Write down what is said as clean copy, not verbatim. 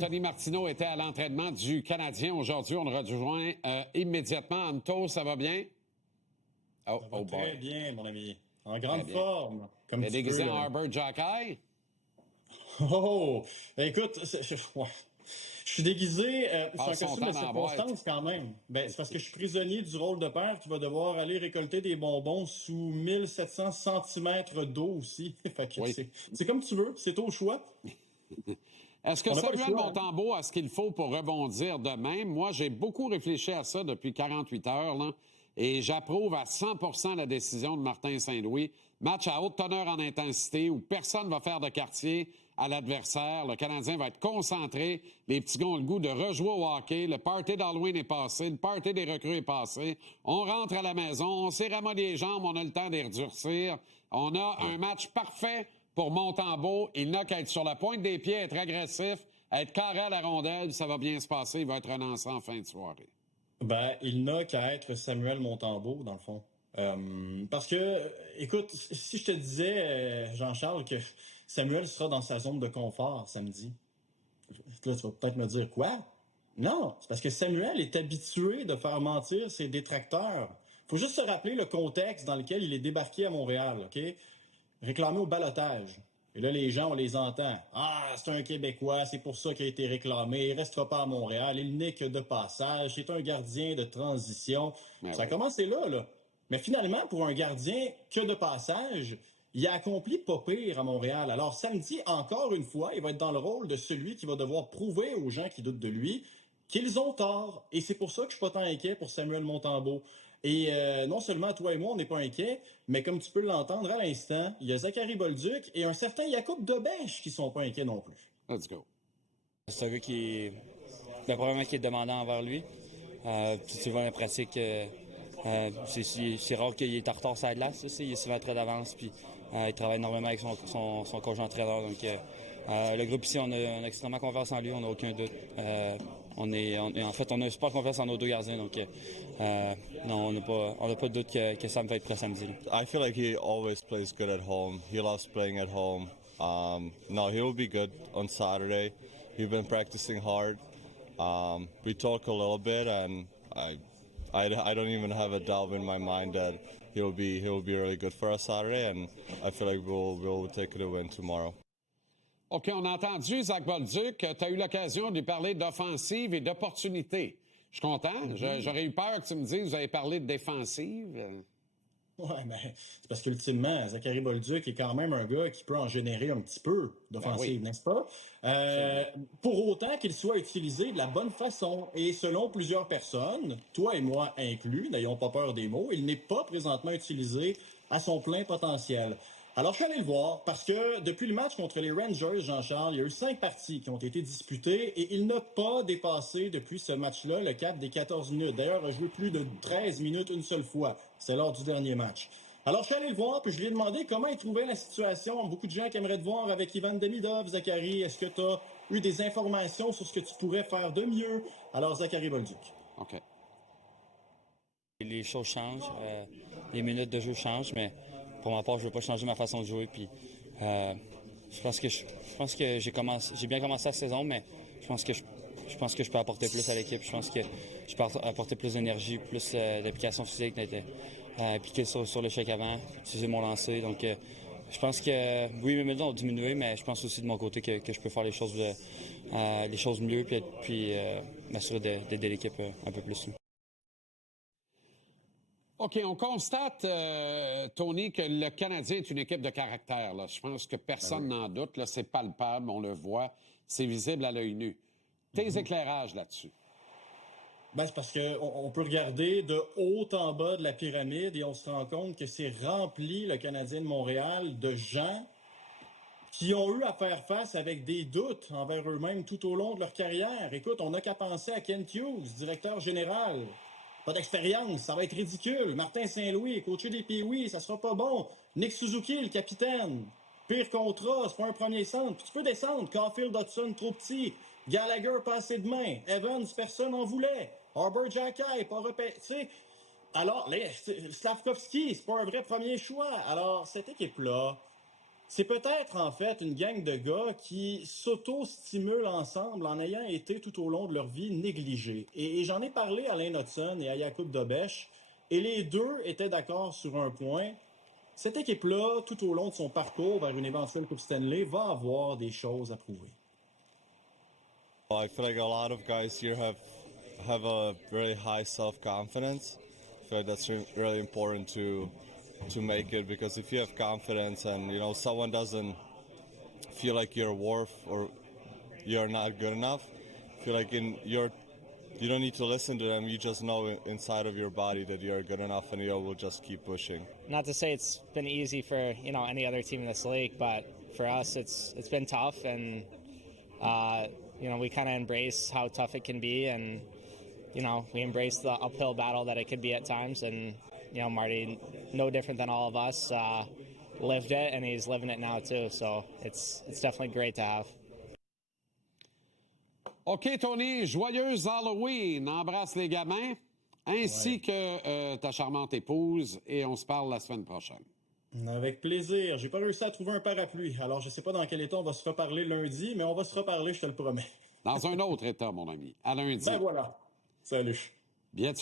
Tony Martineau était à l'entraînement du Canadien. Aujourd'hui, on le rejoint immédiatement. Anto, ça va bien? Ça va très bien, mon ami. En grande forme, comme tu déguisé peux. en Herbert Jockey? Oh! Écoute, je suis déguisé. C'est un costume de circonstance quand même. C'est parce que je suis prisonnier du rôle de père qui va devoir aller récolter des bonbons sous 1700 cm d'eau aussi. Fait que oui. c'est comme tu veux, c'est au choix. Est-ce que Samuel Montembeault a ce qu'il faut pour rebondir de même? Moi, j'ai beaucoup réfléchi à ça depuis 48 heures, là, et j'approuve à 100 la décision de Martin Saint-Louis. Match à haute teneur en intensité où personne ne va faire de quartier à l'adversaire. Le Canadien va être concentré. Les petits gars ont le goût de rejouer au hockey. Le party d'Halloween est passé. Le party des recrues est passé. On rentre à la maison. On s'est ramolli les jambes. On a le temps de les redurcir. On a un match parfait pour Montembeault. Il n'a qu'à être sur la pointe des pieds, être agressif, être carré à la rondelle. Ça va bien se passer. Il va être relancé en fin de soirée. Il n'a qu'à être Samuel Montembeault, dans le fond. Parce que, écoute, si je te disais, Jean-Charles, que Samuel sera dans sa zone de confort samedi, là, tu vas peut-être me dire quoi? Non, c'est parce que Samuel est habitué de faire mentir ses détracteurs. Faut juste se rappeler le contexte dans lequel il est débarqué à Montréal, OK? Réclamé au ballottage. Et là, les gens, on les entend. Ah, c'est un Québécois, c'est pour ça qu'il a été réclamé. Il restera pas à Montréal. Il n'est que de passage. C'est un gardien de transition. Ça a commencé là. Mais finalement, pour un gardien que de passage, il a accompli pas pire à Montréal. Alors, samedi, encore une fois, il va être dans le rôle de celui qui va devoir prouver aux gens qui doutent de lui qu'ils ont tort. Et c'est pour ça que je suis pas tant inquiet pour Samuel Montembeault. Et non seulement toi et moi, on n'est pas inquiets, mais comme tu peux l'entendre à l'instant, il y a Zachary Bolduc et un certain Jakub Dobeš qui sont pas inquiets non plus. Let's go. C'est un gars qui probablement qui est demandant envers lui. Tu vois dans la pratique, c'est rare qu'il est en retard sur la glace. Il est souvent très d'avance, puis il travaille énormément avec son coach entraîneur. Donc, le groupe ici, on a extrêmement confiance en lui, on n'a aucun doute. On a super confiance en nos deux gardiens, donc non, on n'a pas de doute que Sam va être prêt samedi. I feel like he always plays good at home. He loves playing at home. No, he will be good on Saturday. We've been practicing hard. We talk a little bit, and I don't even have a doubt in my mind that he'll be really good for us Saturday, and I feel like we'll take the win tomorrow. OK, on a entendu Zach Bolduc. Tu as eu l'occasion de lui parler d'offensive et d'opportunité. Je suis content. J'aurais eu peur que tu me dises vous avez parlé de défensive. Ouais, mais c'est parce qu'ultimement, Zachary Bolduc est quand même un gars qui peut en générer un petit peu d'offensive, n'est-ce pas? Pour autant qu'il soit utilisé de la bonne façon. Et selon plusieurs personnes, toi et moi inclus, n'ayons pas peur des mots, il n'est pas présentement utilisé à son plein potentiel. Alors, je suis allé le voir parce que depuis le match contre les Rangers, Jean-Charles, il y a eu 5 parties qui ont été disputées et il n'a pas dépassé depuis ce match-là le cap des 14 minutes. D'ailleurs, il a joué plus de 13 minutes une seule fois. C'est lors du dernier match. Alors, je suis allé le voir puis je lui ai demandé comment il trouvait la situation. Beaucoup de gens qui aimeraient te voir avec Ivan Demidov, Zachary. Est-ce que tu as eu des informations sur ce que tu pourrais faire de mieux? Alors, Zachary Bolduc. OK. Les choses changent, les minutes de jeu changent, mais pour ma part, je veux pas changer ma façon de jouer. Puis, je pense que j'ai bien commencé la saison, mais je pense que je peux apporter plus à l'équipe. Je pense que je peux apporter plus d'énergie, plus d'application physique, d'être appliqué sur l'échec avant, utiliser mon lancer. Donc, je pense que oui, mes minutes ont diminué, mais je pense aussi de mon côté que je peux faire les choses mieux, puis m'assurer d'aider l'équipe un peu plus. OK, on constate, Tony, que le Canadien est une équipe de caractère. Là. Je pense que personne n'en doute. Là, c'est palpable, on le voit. C'est visible à l'œil nu. Tes éclairages là-dessus? C'est parce qu'on peut regarder de haut en bas de la pyramide et on se rend compte que c'est rempli, le Canadien de Montréal, de gens qui ont eu à faire face avec des doutes envers eux-mêmes tout au long de leur carrière. Écoute, on n'a qu'à penser à Kent Hughes, directeur général. Pas d'expérience, ça va être ridicule. Martin Saint-Louis, coaché des Pee-Wee, ça sera pas bon. Nick Suzuki, le capitaine. Pire contrat, c'est pas un premier centre. Puis tu peux descendre. Caulfield, Hudson, trop petit. Gallagher, pas assez de main. Evans, personne en voulait. Herbert Jockey, pas repêché. Alors, Slavkovski, c'est pas un vrai premier choix. Alors, cette équipe-là, C'est peut-être en fait une gang de gars qui s'auto-stimulent ensemble en ayant été tout au long de leur vie négligés. Et j'en ai parlé à Lane Hudson et à Jakub Dobeš, et les deux étaient d'accord sur un point. Cette équipe-là, tout au long de son parcours vers une éventuelle Coupe Stanley, va avoir des choses à prouver. I feel like a lot of guys here have a really high self-confidence. I feel like that's really important to make it, because if you have confidence and someone doesn't feel like you're worth or you're not good enough, I feel like you don't need to listen to them. You just know inside of your body that you're good enough, and you will just keep pushing. Not to say it's been easy for any other team in this league, but for us it's been tough, and we kind of embrace how tough it can be, and we embrace the uphill battle that it could be at times. And Marty, no different than all of us, lived it, and he's living it now too. So it's definitely great to have. OK, Tony, joyeuse Halloween. Embrasse les gamins, ainsi que ta charmante épouse, et on se parle la semaine prochaine. Avec plaisir. J'ai pas réussi à trouver un parapluie, alors je sais pas dans quel état on va se reparler lundi, mais on va se reparler, je te le promets. Dans un autre état, mon ami. À lundi. Ben voilà. Salut. Bien